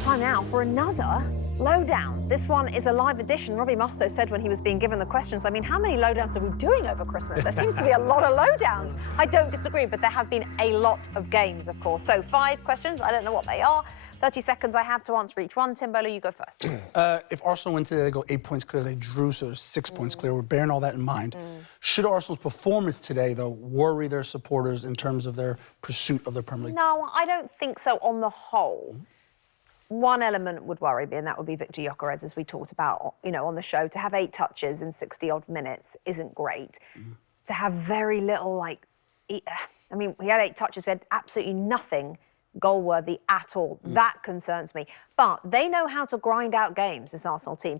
Time now for another Lowe Down. This one is a live edition. Robbie Mustoe said when he was being given the questions, I mean, how many Lowe Downs are we doing over Christmas? There seems to be a lot of Lowe Downs. I don't disagree, but there have been a lot of games, of course. So 5 questions, I don't know what they are. 30 seconds I have to answer each one. Tim Bowler, you go first. If Arsenal win today, they go 8 points clear. They drew, so there's 6 points clear. We're bearing all that in mind. Should Arsenal's performance today, though, worry their supporters in terms of their pursuit of their Premier League? No, I don't think so on the whole. One element would worry me, and that would be Viktor Gyokeres, as we talked about, you know, on the show. To have 8 touches in 60-odd minutes isn't great. To have very little, like, I mean, he had 8 touches. We had absolutely nothing goal-worthy at all. That concerns me. But they know how to grind out games, this Arsenal team.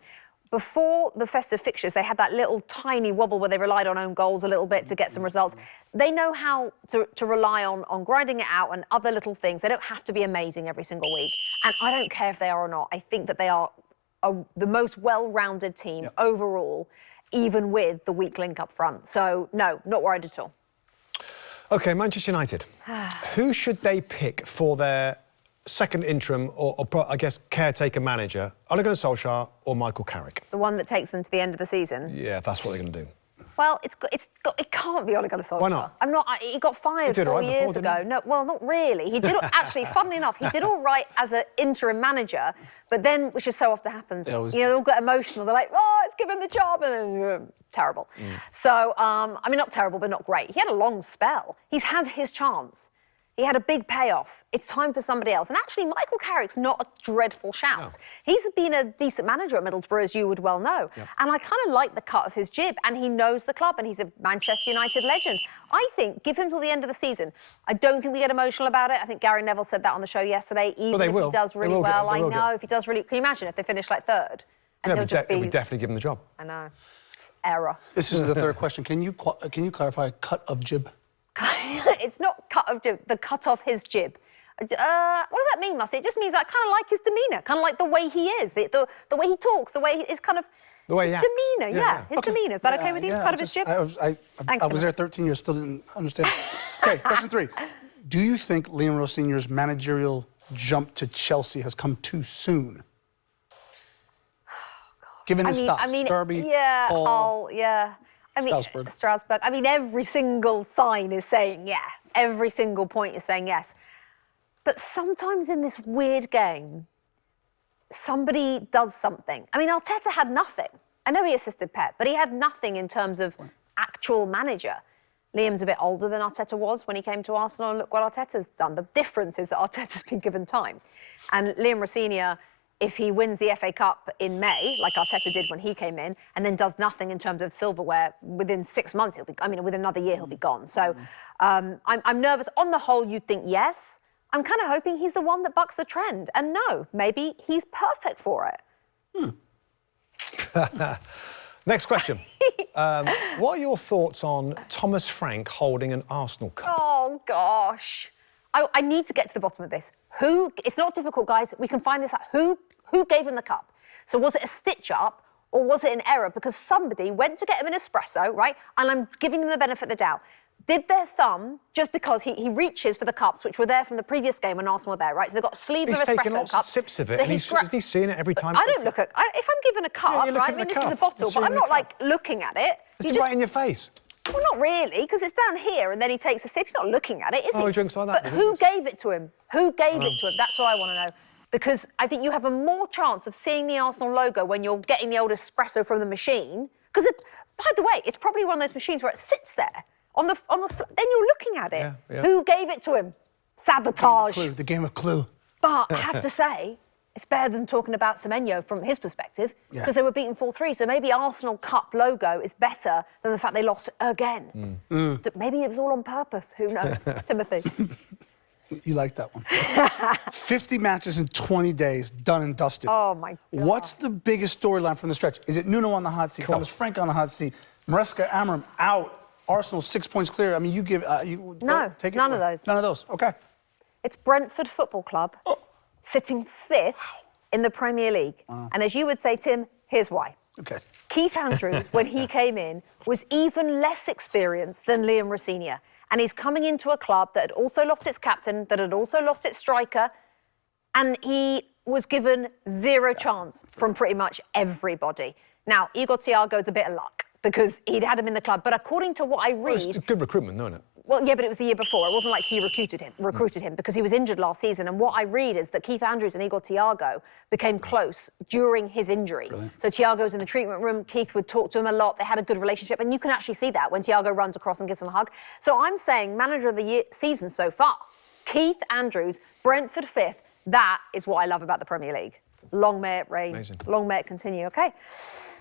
Before the festive fixtures, they had that little tiny wobble where they relied on own goals a little bit to get some results. They know how to rely on grinding it out and other little things. They don't have to be amazing every single week. And I don't care if they are or not. I think that they are the most well-rounded team overall, even with the weak link up front. So, no, not worried at all. OK, Manchester United. Who should they pick for their second interim or I guess, caretaker manager? Ole Gunnar Solskjaer or Michael Carrick? The one that takes them to the end of the season? Yeah, that's what they're going to do. Well, it can't be Ole Gunnar Solskjaer. Why not? He got fired 4 years ago. No, well, not really. He did actually, funnily enough, he did all right as an interim manager, but then, which is so often happens, you know, they all get emotional. They're like, oh, let's give him the job, and then terrible. So, I mean, not terrible, but not great. He had a long spell. He's had his chance. He had a big payoff. It's time for somebody else. And actually, Michael Carrick's not a dreadful shout. No. He's been a decent manager at Middlesbrough, as you would well know. And I kind of like the cut of his jib, and he knows the club, and he's a Manchester United legend. I think, give him till the end of the season. I don't think we get emotional about it. I think Gary Neville said that on the show yesterday. Even if he does really well, I know. If he does really... Can you imagine if they finish like 3rd? And he'll just be... we definitely give him the job. I know. It's error. This is the 3rd question. Can you clarify cut of jib? It's not cut of jib, the cut off his jib. What does that mean, Mustoe? It just means I kind of like his demeanour, kind of like the way he is, the way he talks, the way his kind of... The way his demeanour, his demeanour. Is that OK with you? Cut of his jib? I was there 13 years, still didn't understand. OK, question 3. Do you think Liam Rosenior's managerial jump to Chelsea has come too soon? Given his stops, Derby, Hull... I mean, Strasbourg. I mean, every single sign is saying yeah. Every single point is saying yes. But sometimes in this weird game, somebody does something. I mean, Arteta had nothing. I know he assisted Pep, but he had nothing in terms of actual manager. Liam's a bit older than Arteta was when he came to Arsenal, and look what Arteta's done. The difference is that Arteta's been given time. And Liam Rosenior, if he wins the FA Cup in May, like Arteta did when he came in, and then does nothing in terms of silverware, within 6 months, within another year, he'll be gone. So I'm nervous. On the whole, you'd think yes. I'm kind of hoping he's the one that bucks the trend. And no, maybe he's perfect for it. Next question. What are your thoughts on Thomas Frank holding an Arsenal Cup? Oh, gosh. I need to get to the bottom of this. It's not difficult, guys. We can find this out. Who gave him the cup? So was it a stitch-up or was it an error? Because somebody went to get him an espresso, right? And I'm giving them the benefit of the doubt. Did their thumb, just because he reaches for the cups, which were there from the previous game when Arsenal were there, right? So they've got a sleeve of espresso cups. He's taking lots of sips of it, and he's seeing it every time. I don't look at... If I'm given a cup, right? I mean, this is a bottle, but I'm not, like, looking at it. It's right in your face. Well, not really, because it's down here, and then he takes a sip. He's not looking at it, is he? Oh, he drinks like that. But who gave it to him? Who gave it to him? That's what I want to know. Because I think you have a more chance of seeing the Arsenal logo when you're getting the old espresso from the machine. Because, by the way, it's probably one of those machines where it sits there. Then you're looking at it. Yeah. Who gave it to him? Sabotage. The game of Clue. But I have to say, it's better than talking about Semenyo from his perspective, because they were beaten 4-3. So maybe Arsenal Cup logo is better than the fact they lost again. Maybe it was all on purpose. Who knows? Timothy. You like that one. 50 matches in 20 days, done and dusted. Oh, my God. What's the biggest storyline from the stretch? Is it Nuno on the hot seat, Thomas Frank on the hot seat, Maresca Amorim out, Arsenal 6 points clear? I mean, you give... No, none of those. None of those, OK. It's Brentford Football Club sitting 5th in the Premier League. And as you would say, Tim, here's why. OK. Keith Andrews, when he came in, was even less experienced than Liam Rosenior. And he's coming into a club that had also lost its captain, that had also lost its striker. And he was given zero chance from pretty much everybody. Now, Igor Thiago's a bit of luck because he'd had him in the club, but according to what I read... Well, it's good recruitment, though, isn't it? Well, yeah, but it was the year before. It wasn't like he recruited him because he was injured last season. And what I read is that Keith Andrews and Igor Thiago became close during his injury. Brilliant. So Thiago was in the treatment room. Keith would talk to him a lot. They had a good relationship. And you can actually see that when Thiago runs across and gives him a hug. So I'm saying manager of the year season so far, Keith Andrews, Brentford 5th. That is what I love about the Premier League. Long may it reign. Amazing. Long may it continue. OK.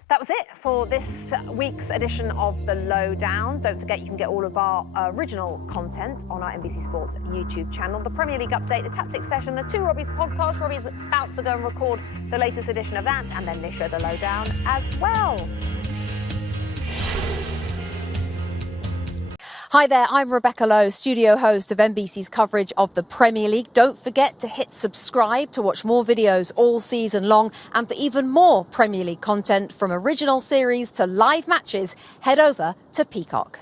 That was it for this week's edition of the Lowe Down. Don't forget you can get all of our original content on our NBC Sports YouTube channel. The Premier League update, the tactics session, the Two Robbies podcast. Robbie's about to go and record the latest edition of that, and then this show, the Lowe Down, as well. Hi there, I'm Rebecca Lowe, studio host of NBC's coverage of the Premier League. Don't forget to hit subscribe to watch more videos all season long. And for even more Premier League content, from original series to live matches, head over to Peacock.